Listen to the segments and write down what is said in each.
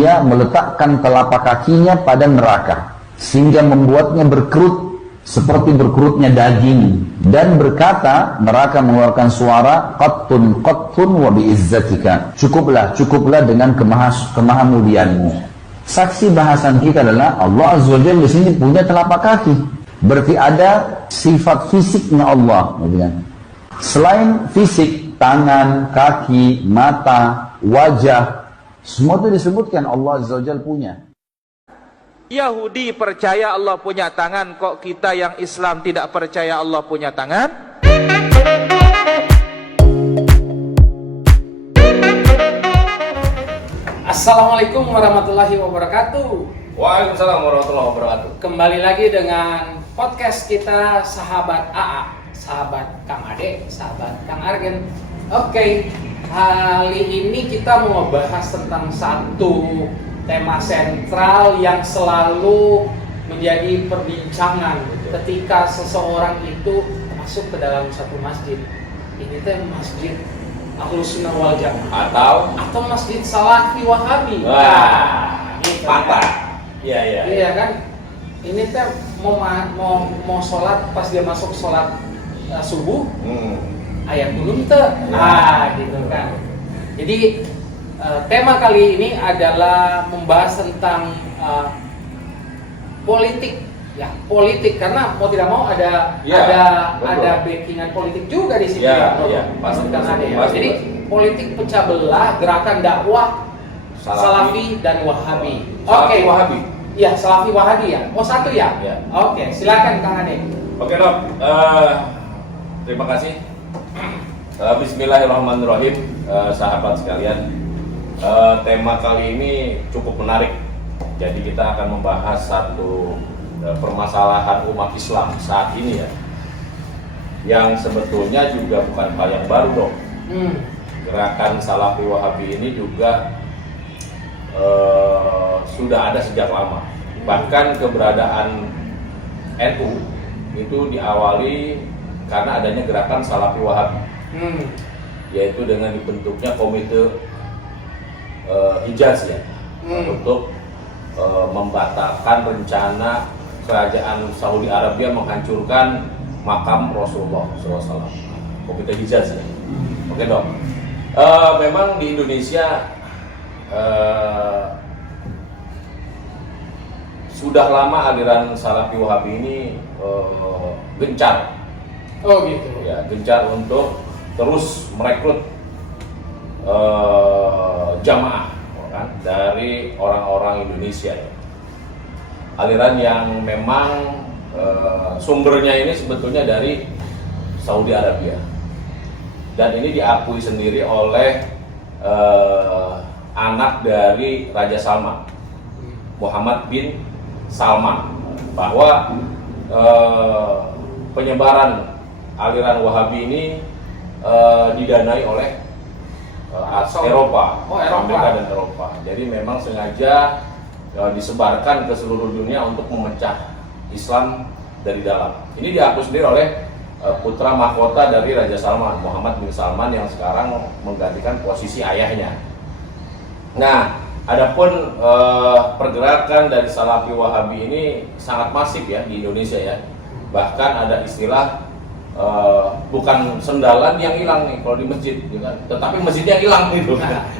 dia meletakkan telapak kakinya pada neraka sehingga membuatnya berkerut seperti berkerutnya daging, dan berkata, neraka mengeluarkan suara, qattun qattun wa biizzatika, cukuplah dengan kemahamuliaanmu. Saksi bahasan kita adalah Allah Azza wa Jalla di sini punya telapak kaki, berarti ada sifat fisiknya Allah, gitu kan. Selain fisik, tangan, kaki, mata, wajah, semua itu disebutkan Allah Azza wa Jalla punya. Yahudi percaya Allah punya tangan, kok kita yang Islam tidak percaya Allah punya tangan? Assalamualaikum warahmatullahi wabarakatuh. Waalaikumsalam warahmatullahi wabarakatuh. Kembali lagi dengan podcast kita Sahabat AA, Sahabat Kang Ade, Sahabat Kang Argen. Oke, kali ini kita mau membahas tentang satu tema sentral yang selalu menjadi perbincangan ketika seseorang itu masuk ke dalam satu masjid. Ini teh masjid Ahlus Sunnah wal Jamaah atau masjid Salafi Wahabi. Wah, gitu, mantap. Kan? Iya Kan? Ini teh mau sholat, pas dia masuk sholat subuh, ayat dulu teh. Nah, gitu kan. Jadi tema kali ini adalah membahas tentang politik, ya politik, karena mau tidak mau ada backingan politik juga di sini. Jadi politik pecah belah, gerakan dakwah Salafi dan Wahabi. Oke. Wahabi. Ya, Salafi Wahabi ya. Oh, satu ya. Oke, silakan Kang Ade. Oke, Dok. Terima kasih. Bismillahirrahmanirrahim, sahabat sekalian. Tema kali ini cukup menarik. Jadi kita akan membahas satu permasalahan umat Islam saat ini ya, yang sebetulnya juga bukan hal yang baru dong. Gerakan Salafi Wahabi ini juga sudah ada sejak lama. Bahkan keberadaan NU itu diawali karena adanya gerakan Salafi Wahabi, yaitu dengan dibentuknya komite Hijaz ya, untuk membatalkan rencana kerajaan Saudi Arabia menghancurkan makam Rasulullah SAW. Komite Hijaz ya. Oke dok. Memang di Indonesia sudah lama aliran Salafi Wahabi ini gencar. Oh gitu. Ya, gencar untuk terus merekrut jamaah kan, dari orang-orang Indonesia ya. Aliran yang memang sumbernya ini sebetulnya dari Saudi Arabia, dan ini diakui sendiri oleh anak dari Raja Salman, Muhammad bin Salman, bahwa penyebaran aliran Wahabi ini didanai oleh Eropa, Amerika dan Eropa. Jadi memang sengaja disebarkan ke seluruh dunia untuk memecah Islam dari dalam. Ini diakui sendiri oleh putra mahkota dari Raja Salman, Muhammad bin Salman, yang sekarang menggantikan posisi ayahnya. Nah, adapun pergerakan dari Salafi Wahabi ini sangat masif ya di Indonesia ya. Bahkan ada istilah bukan sendalan yang hilang nih kalau di masjid, kan? Tetapi masjidnya hilang gitu,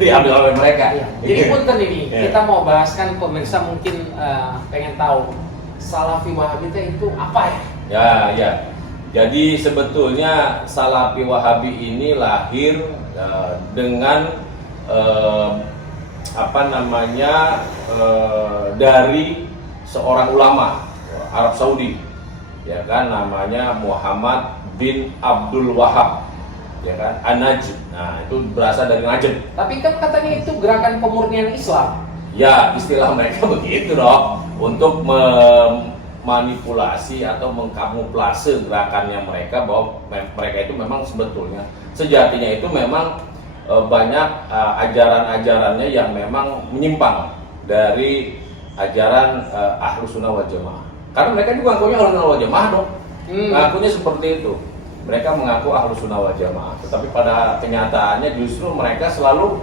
diambil oleh mereka. Ya. Jadi punten ini kita mau bahaskan, pemirsa mungkin pengen tahu Salafi Wahabi itu apa ya? Ya. Jadi sebetulnya Salafi Wahabi ini lahir dengan dari seorang ulama Arab Saudi, ya kan, namanya Muhammad bin Abdul Wahab, ya kan, An-Najd. Nah, itu berasal dari Najd. Tapi kan katanya itu gerakan pemurnian Islam. Ya, istilah mereka begitu dong, untuk memanipulasi atau mengkamuflase gerakannya mereka, bahwa mereka itu memang sebetulnya sejatinya itu memang banyak ajaran-ajarannya yang memang menyimpang dari ajaran Ahlus Sunnah wal Jamaah. Karena mereka juga ngakunya Ahlus Sunnah wal Jamaah dong. Ngakunya seperti itu. Mereka mengaku Ahlus Sunnah wal Jamaah, tetapi pada kenyataannya justru mereka selalu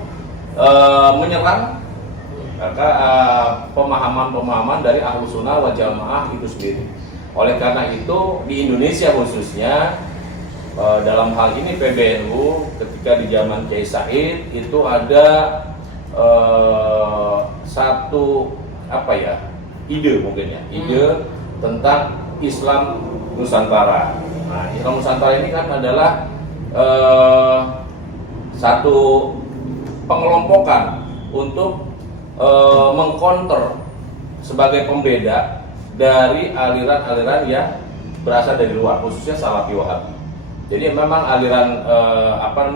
menyerang Maka pemahaman-pemahaman dari Ahlus Sunnah wal Jamaah itu sendiri. Oleh karena itu di Indonesia khususnya dalam hal ini PBNU ketika di zaman Kiai Said itu ada satu ide mungkin ya, ide tentang Islam Nusantara. Nah, Islam Nusantara ini kan adalah satu pengelompokan untuk mengcounter sebagai pembeda dari aliran-aliran yang berasal dari luar, khususnya Salafi Wahabi. Jadi memang aliran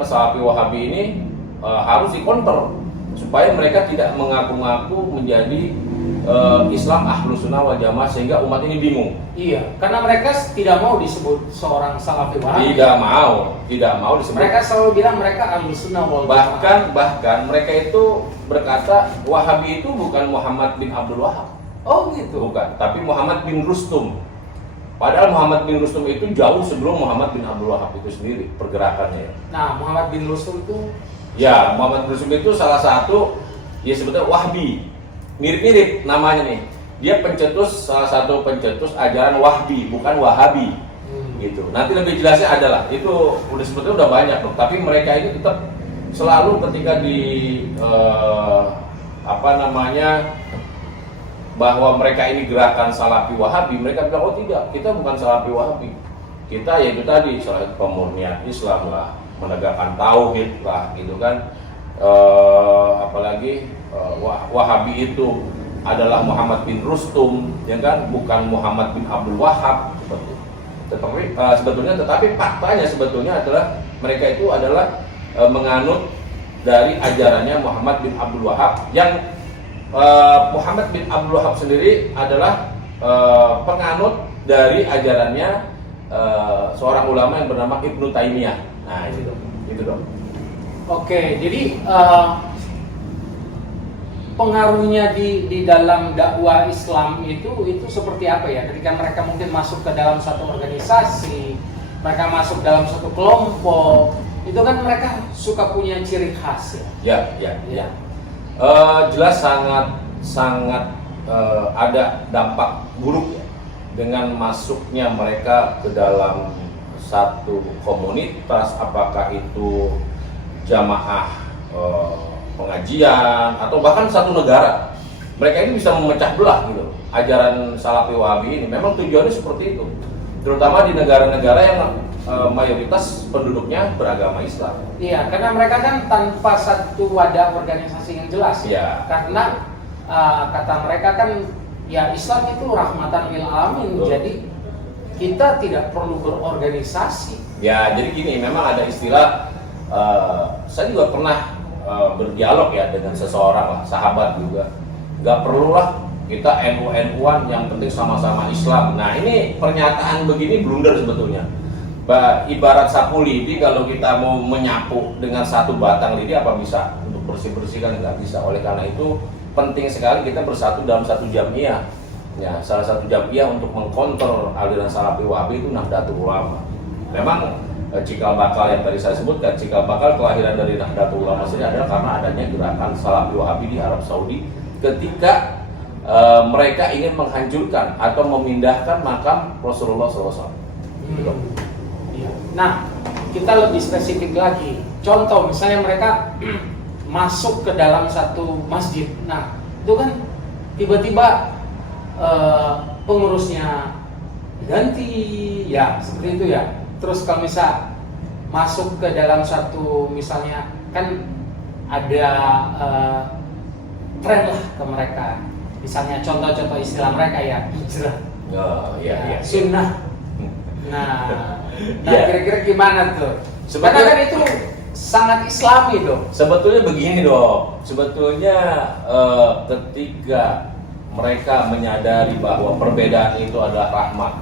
Salafi Wahabi ini harus dikonter supaya mereka tidak mengaku-ngaku menjadi Islam Ahlus Sunnah wal Jamaah sehingga umat ini bingung. Iya, karena mereka tidak mau disebut seorang Salafi Wahabi. Tidak mau disebut. Mereka selalu bilang mereka Ahlus Sunnah wal Jamaah. Bahkan mereka itu berkata Wahabi itu bukan Muhammad bin Abdul Wahab. Oh gitu. Bukan, tapi Muhammad bin Rustum. Padahal Muhammad bin Rustum itu jauh sebelum Muhammad bin Abdul Wahab itu sendiri pergerakannya. Nah, Muhammad bin Rustum itu Muhammad bin Rustum itu salah satu sebetulnya Wahbi. Mirip-mirip namanya nih. Dia salah satu pencetus ajaran Wahbi, bukan Wahabi. Gitu. Nanti lebih jelasnya adalah itu sebetulnya udah banyak loh, tapi mereka ini tetap selalu ketika bahwa mereka ini gerakan Salafi Wahabi, mereka bilang oh tidak, kita bukan Salafi Wahabi, kita yaitu tadi pemurnian Islam lah, menegakkan tauhid lah, gitu kan. Wahabi itu adalah Muhammad bin Rustum, ya kan, bukan Muhammad bin Abdul Wahab seperti. Tetapi faktanya sebetulnya adalah mereka itu adalah menganut dari ajarannya Muhammad bin Abdul Wahab yang Muhammad bin Abdul Wahab sendiri adalah penganut dari ajarannya seorang ulama yang bernama Ibnu Taimiyah. Nah itu dong. Oke, jadi pengaruhnya di dalam dakwah Islam itu seperti apa ya? Ketika mereka mungkin masuk ke dalam satu organisasi, mereka masuk dalam satu kelompok, itu kan mereka suka punya ciri khas ya. Ya. Jelas sangat ada dampak buruk ya dengan masuknya mereka ke dalam satu komunitas, apakah itu jamaah pengajian atau bahkan satu negara. Mereka ini bisa memecah belah gitu. Ajaran Salafi Wahabi ini memang tujuannya seperti itu, terutama di negara-negara yang mayoritas penduduknya beragama Islam. Iya, karena mereka kan tanpa satu wadah organisasi yang jelas. Iya. Karena kata mereka kan ya Islam itu rahmatan lil alamin. Jadi kita tidak perlu berorganisasi. Ya, jadi gini, memang ada istilah saya juga pernah berdialog ya dengan seseorang lah, sahabat juga. Gak perlulah kita NU-NU-an, yang penting sama-sama Islam. Nah, ini pernyataan begini blunder sebetulnya. Ibarat sapu lidi, kalau kita mau menyapu dengan satu batang lidi apa bisa? Untuk bersih-bersih kan nggak bisa. Oleh karena itu penting sekali kita bersatu dalam satu jamiah. Ya, salah satu jamiah untuk mengkonter aliran Salafi Wahabi itu Nahdlatul Ulama. Memang cikal bakal yang tadi saya sebutkan, cikal bakal kelahiran dari Nahdlatul Ulama sendiri adalah karena adanya gerakan Salafi Wahabi di Arab Saudi ketika mereka ingin menghancurkan atau memindahkan makam Rasulullah SAW. Nah, kita lebih spesifik lagi. Contoh, misalnya mereka masuk ke dalam satu masjid. Nah, itu kan tiba-tiba pengurusnya ganti, ya seperti itu ya. Terus kalau misal masuk ke dalam satu, misalnya kan ada tren lah ke mereka. Misalnya contoh-contoh istilah mereka ya hijrah, sunnah. Nah, kira-kira gimana tuh? Karena kan itu sangat Islami dong. Sebetulnya begini dong. Sebetulnya ketika mereka menyadari bahwa perbedaan itu adalah rahmat,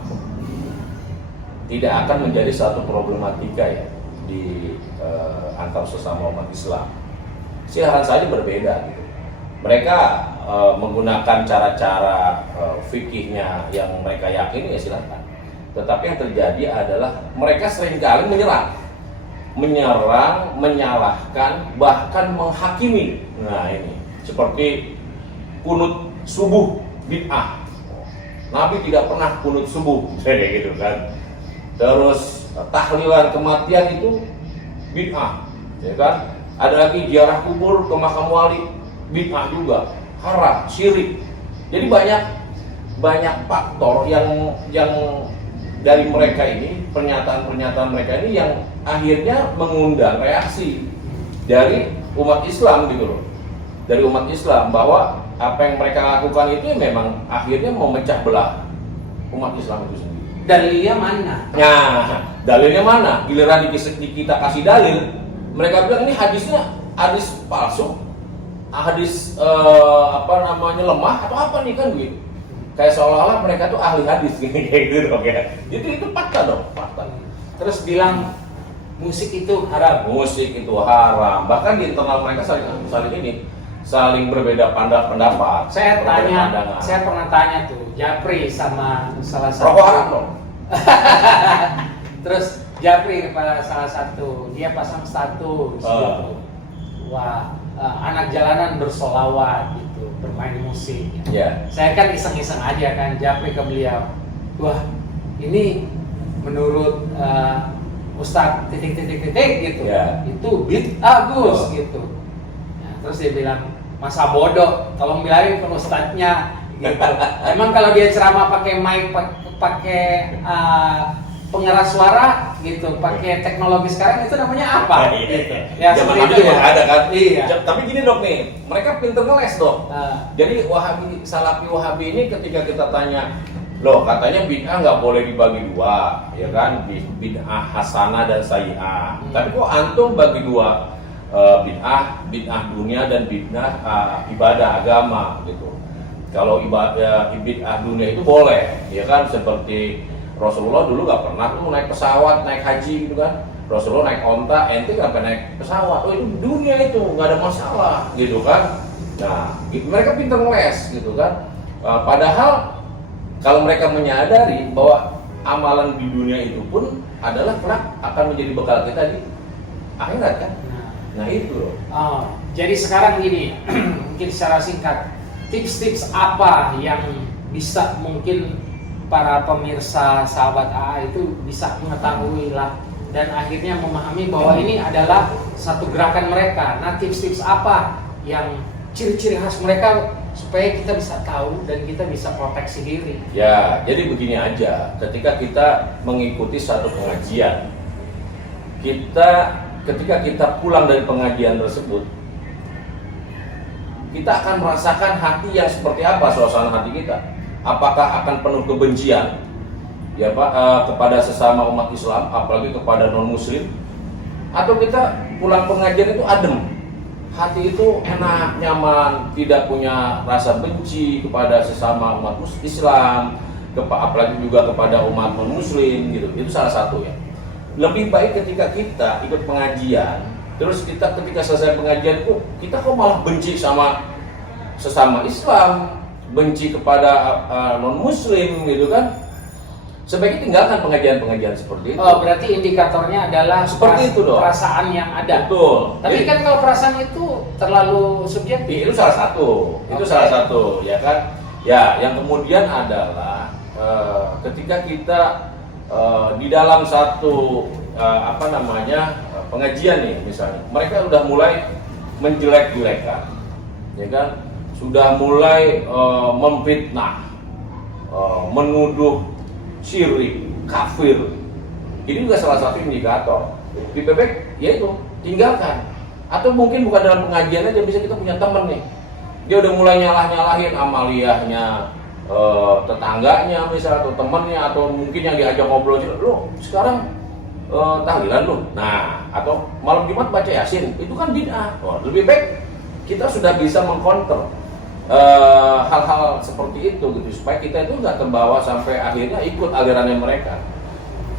tidak akan menjadi satu problematika ya di antar sesama umat Islam. Silahkan saja berbeda gitu. Mereka menggunakan cara-cara fikihnya yang mereka yakini ya silakan. Tetapi yang terjadi adalah mereka seringkali menyerang, menyalahkan, bahkan menghakimi. Nah ini seperti kunut subuh bid'ah. Nabi tidak pernah kunut subuh, kayak gitu kan. Terus tahlilan kematian itu bid'ah, ya kan. Ada lagi ziarah kubur ke makam wali, bid'ah juga, haram, syirik. Jadi banyak faktor yang dari mereka ini, pernyataan-pernyataan mereka ini yang akhirnya mengundang reaksi dari umat Islam gitu loh. Dari umat Islam bahwa apa yang mereka lakukan itu memang akhirnya memecah belah umat Islam itu sendiri. Dalilnya mana? Nah, dalilnya mana? Giliran kita kasih dalil, mereka bilang ini hadis palsu, hadis lemah atau apa nih kan gitu. Kayak seolah-olah mereka tuh ahli hadis kayak gitu dong ya. Itu fakta dong, fakta. Terus bilang musik itu haram. Musik itu haram. Bahkan di internal mereka saling berbeda pendapat. Saya pandangan. pernah tanya tuh Japri sama salah satu. Rokok haram dong. Terus Japri kepada salah satu, dia pasang status gitu. Wah, anak jalanan bersolawat gitu, bermain musik. Yeah. Saya kan iseng-iseng aja kan, Japri ke beliau, wah ini menurut Ustadz titik gitu, Yeah. itu bid'ah Gus gitu. Nah, terus dia bilang, masa bodoh, tolong bilangin ke Ustadznya gitu. Emang kalau dia ceramah pakai mic, pakai pengeras suara gitu, pakai teknologi sekarang itu namanya apa? Gitu. Ya Zaman seperti Nabi itu ya. ada kan? Iya. Tapi gini dok nih, mereka pinter ngeles dok. Jadi Salafi Wahabi ini ketika kita tanya, loh katanya bid'ah nggak boleh dibagi dua, ya kan? Bid'ah hasanah dan sayyi'ah. Tapi kok antum bagi dua bid'ah dunia dan bid'ah ibadah agama gitu. Kalau bid'ah dunia itu boleh, ya kan? Seperti Rasulullah dulu nggak pernah tuh naik pesawat, naik haji gitu kan. Rasulullah naik onta, ente nggak pernah naik pesawat. Oh itu dunia itu, nggak ada masalah gitu kan. Nah, mereka pintar ngeles gitu kan. Padahal kalau mereka menyadari bahwa amalan di dunia itu pun adalah kelak akan menjadi bekal kita di akhirat kan. Nah itu loh. Jadi sekarang gini, mungkin secara singkat, tips-tips apa yang bisa mungkin para pemirsa sahabat AA itu bisa mengetahui lah dan akhirnya memahami bahwa ini adalah satu gerakan mereka. Nah, tips-tips apa yang ciri-ciri khas mereka supaya kita bisa tahu dan kita bisa proteksi diri? Ya, jadi begini aja. Ketika kita mengikuti satu pengajian, ketika kita pulang dari pengajian tersebut, kita akan merasakan hati yang seperti apa suasana hati kita. Apakah akan penuh kebencian ya Pak kepada sesama umat Islam, apalagi kepada non muslim, atau kita pulang pengajian itu adem, hati itu enak, nyaman, tidak punya rasa benci kepada sesama umat Islam, apalagi juga kepada umat non muslim gitu. Itu salah satu ya. Lebih baik ketika kita ikut pengajian, terus kita ketika selesai pengajian kita kok malah benci sama sesama Islam, benci kepada non-muslim gitu kan. Sebaiknya tinggalkan pengajian-pengajian seperti itu. Oh, berarti indikatornya adalah seperti itu dong. Perasaan yang ada. Betul. Tapi kan kalau perasaan itu terlalu subjektif. Itu salah satu. Itu salah satu, ya kan? Ya, yang kemudian adalah ketika kita di dalam satu pengajian nih misalnya, mereka udah mulai menjelek-jelekan, ya kan? Sudah mulai memfitnah, menuduh syirik, kafir. Ini juga salah satu indikator. Lebih baik yaitu tinggalkan. Atau mungkin bukan dalam pengajian aja, bisa kita punya teman nih, dia udah mulai nyalah-nyalahin amaliyahnya tetangganya misalnya, atau temannya, atau mungkin yang diajak ngobrol, lo sekarang tahlilan lo, nah, atau malam Jumat baca Yasin, itu kan bid'ah. Lebih baik kita sudah bisa mengkonter hal-hal seperti itu gitu, supaya kita itu nggak terbawa sampai akhirnya ikut alirannya mereka.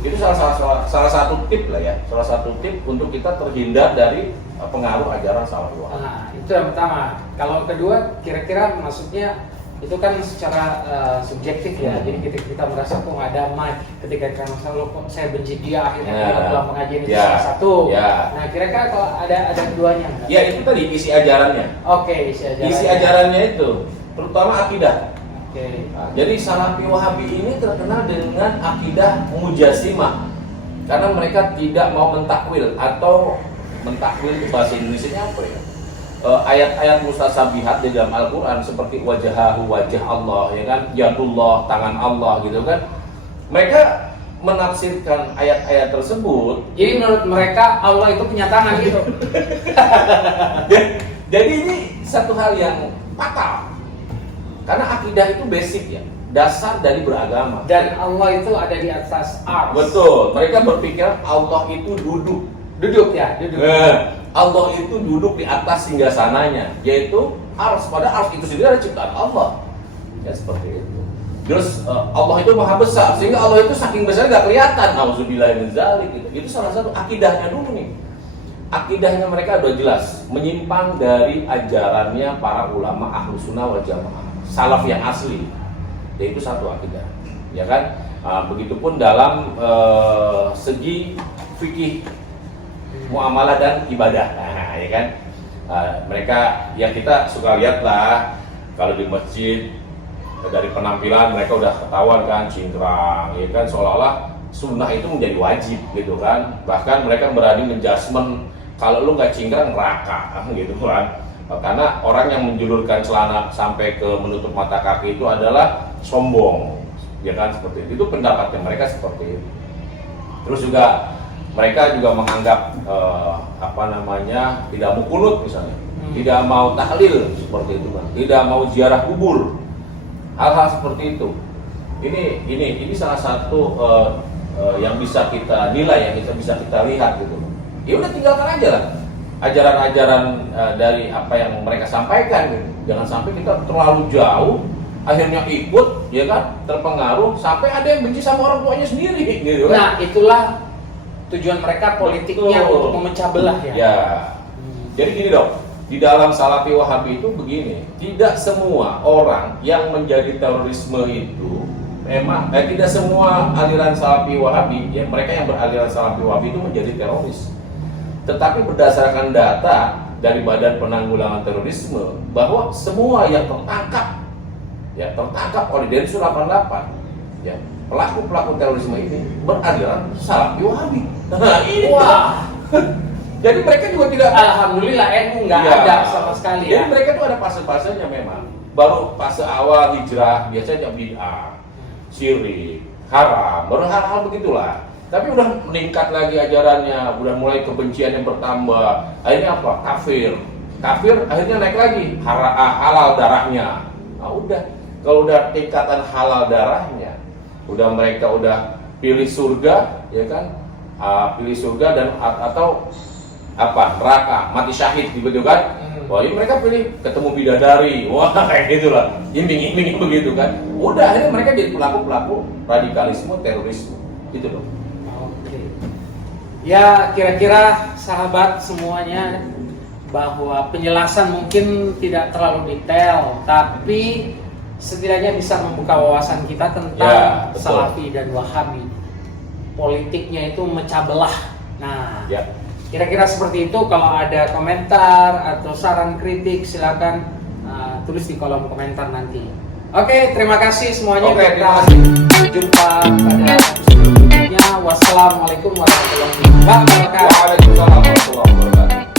Itu salah satu tip lah ya, salah satu tip untuk kita terhindar dari pengaruh ajaran Salafi Wahabi. Nah, itu yang pertama. Kalau kedua, kira-kira maksudnya itu kan secara subjektif ya. Jadi kita merasa kok nggak damai ketika kita merasa kok saya benci dia, akhirnya kita pulang pengajian itu salah satu. Nah, kira-kira kalau ada keduanya nggak? Ya itu tadi isi ajarannya. Oke, isi ajarannya. Isi ajarannya itu terutama akidah. Nah, jadi Salafi Wahabi ini terkenal dengan akidah Mujasimah karena mereka tidak mau mentakwil atau mentakwil itu bahasa Indonesianya apa ya? Ayat-ayat mustasabihat di dalam Al-Quran seperti wajahahu wajah Allah, ya kan, yadullah tangan Allah gitu kan. Mereka menafsirkan ayat-ayat tersebut. Jadi menurut mereka Allah itu punya tangan gitu. Jadi ini satu hal yang fatal. Karena akidah itu basic ya, dasar dari beragama. Dan Allah itu ada di atas ars. Betul. Mereka berpikir Allah itu duduk. Duduk ya, duduk. Allah itu duduk di atas singgasananya, yaitu ars. Pada ars itu sendiri ada ciptaan Allah. Ya seperti itu. Terus Allah itu maha besar, sehingga Allah itu saking besar gak kelihatan. Nauzubillahi min dzalik gitu. Itu salah satu akidahnya dulu nih. Akidahnya mereka udah jelas menyimpang dari ajarannya para ulama Ahlus Sunnah wal Jamaah, salaf yang asli. Yaitu satu akidah, ya kan? Begitupun dalam segi fikih, muamalah dan ibadah, nah, ya kan? Mereka yang kita suka lihat lah kalau di masjid dari penampilan mereka udah ketahuan kan cingkrang, ya kan, seolah-olah sunnah itu menjadi wajib gitu kan. Bahkan mereka berani menjudgment kalau lu nggak cingkrang neraka gitu kan. Karena orang yang menjulurkan celana sampai ke menutup mata kaki itu adalah sombong, ya kan, seperti itu. Itu pendapatnya mereka seperti itu. Terus juga mereka juga menganggap tidak mau kunut misalnya, tidak mau tahlil seperti itu kan, tidak mau ziarah kubur, hal-hal seperti itu. Ini salah satu yang bisa kita nilai, yang bisa kita lihat gitu. Ya udah tinggalkan aja lah ajaran-ajaran dari apa yang mereka sampaikan gitu. Jangan sampai kita terlalu jauh akhirnya ikut, ya kan, terpengaruh sampai ada yang benci sama orang tuanya sendiri gitu kan. Nah, itulah tujuan mereka politiknya. Betul. Untuk memecah belah ya. Ya. Jadi gini dong, di dalam Salafi Wahabi itu begini, tidak semua orang yang menjadi terorisme itu memang tidak semua aliran Salafi Wahabi, ya mereka yang beraliran Salafi Wahabi itu menjadi teroris. Tetapi berdasarkan data dari Badan Penanggulangan Terorisme bahwa semua yang tertangkap oleh Densus 88, ya, pelaku terorisme ini beraliran Salafi Wahabi. Nah, ini wah. Jadi mereka juga tidak, alhamdulillah NU nggak ada sama sekali. Jadi mereka tuh ada fase-fasenya memang. Baru fase awal hijrah biasanya bid'ah, syirik, haram, baru hal-hal begitulah. Tapi udah meningkat lagi ajarannya, udah mulai kebencian yang bertambah. Akhirnya apa? Kafir akhirnya naik lagi, halal darahnya. Nah udah, kalau udah tingkatan halal darahnya, udah mereka udah pilih surga, ya kan? Pilih surga dan atau apa? Neraka, mati syahid gitu kan? Wah, ini mereka pilih ketemu bidadari, wah kayak gitulah, iming-iming begitu kan? Udah akhirnya mereka jadi pelaku radikalisme, terorisme, gitu loh. Ya, kira-kira sahabat semuanya, bahwa penjelasan mungkin tidak terlalu detail, tapi setidaknya bisa membuka wawasan kita tentang Salafi dan Wahabi. Politiknya itu mecah belah. Nah, kira-kira seperti itu. Kalau ada komentar atau saran kritik, silakan tulis di kolom komentar nanti. Oke, terima kasih semuanya. Kita jumpa pada episode berikutnya. Wassalamualaikum warahmatullahi wabarakatuh. Waalaikumsalam warahmatullahi wabarakatuh.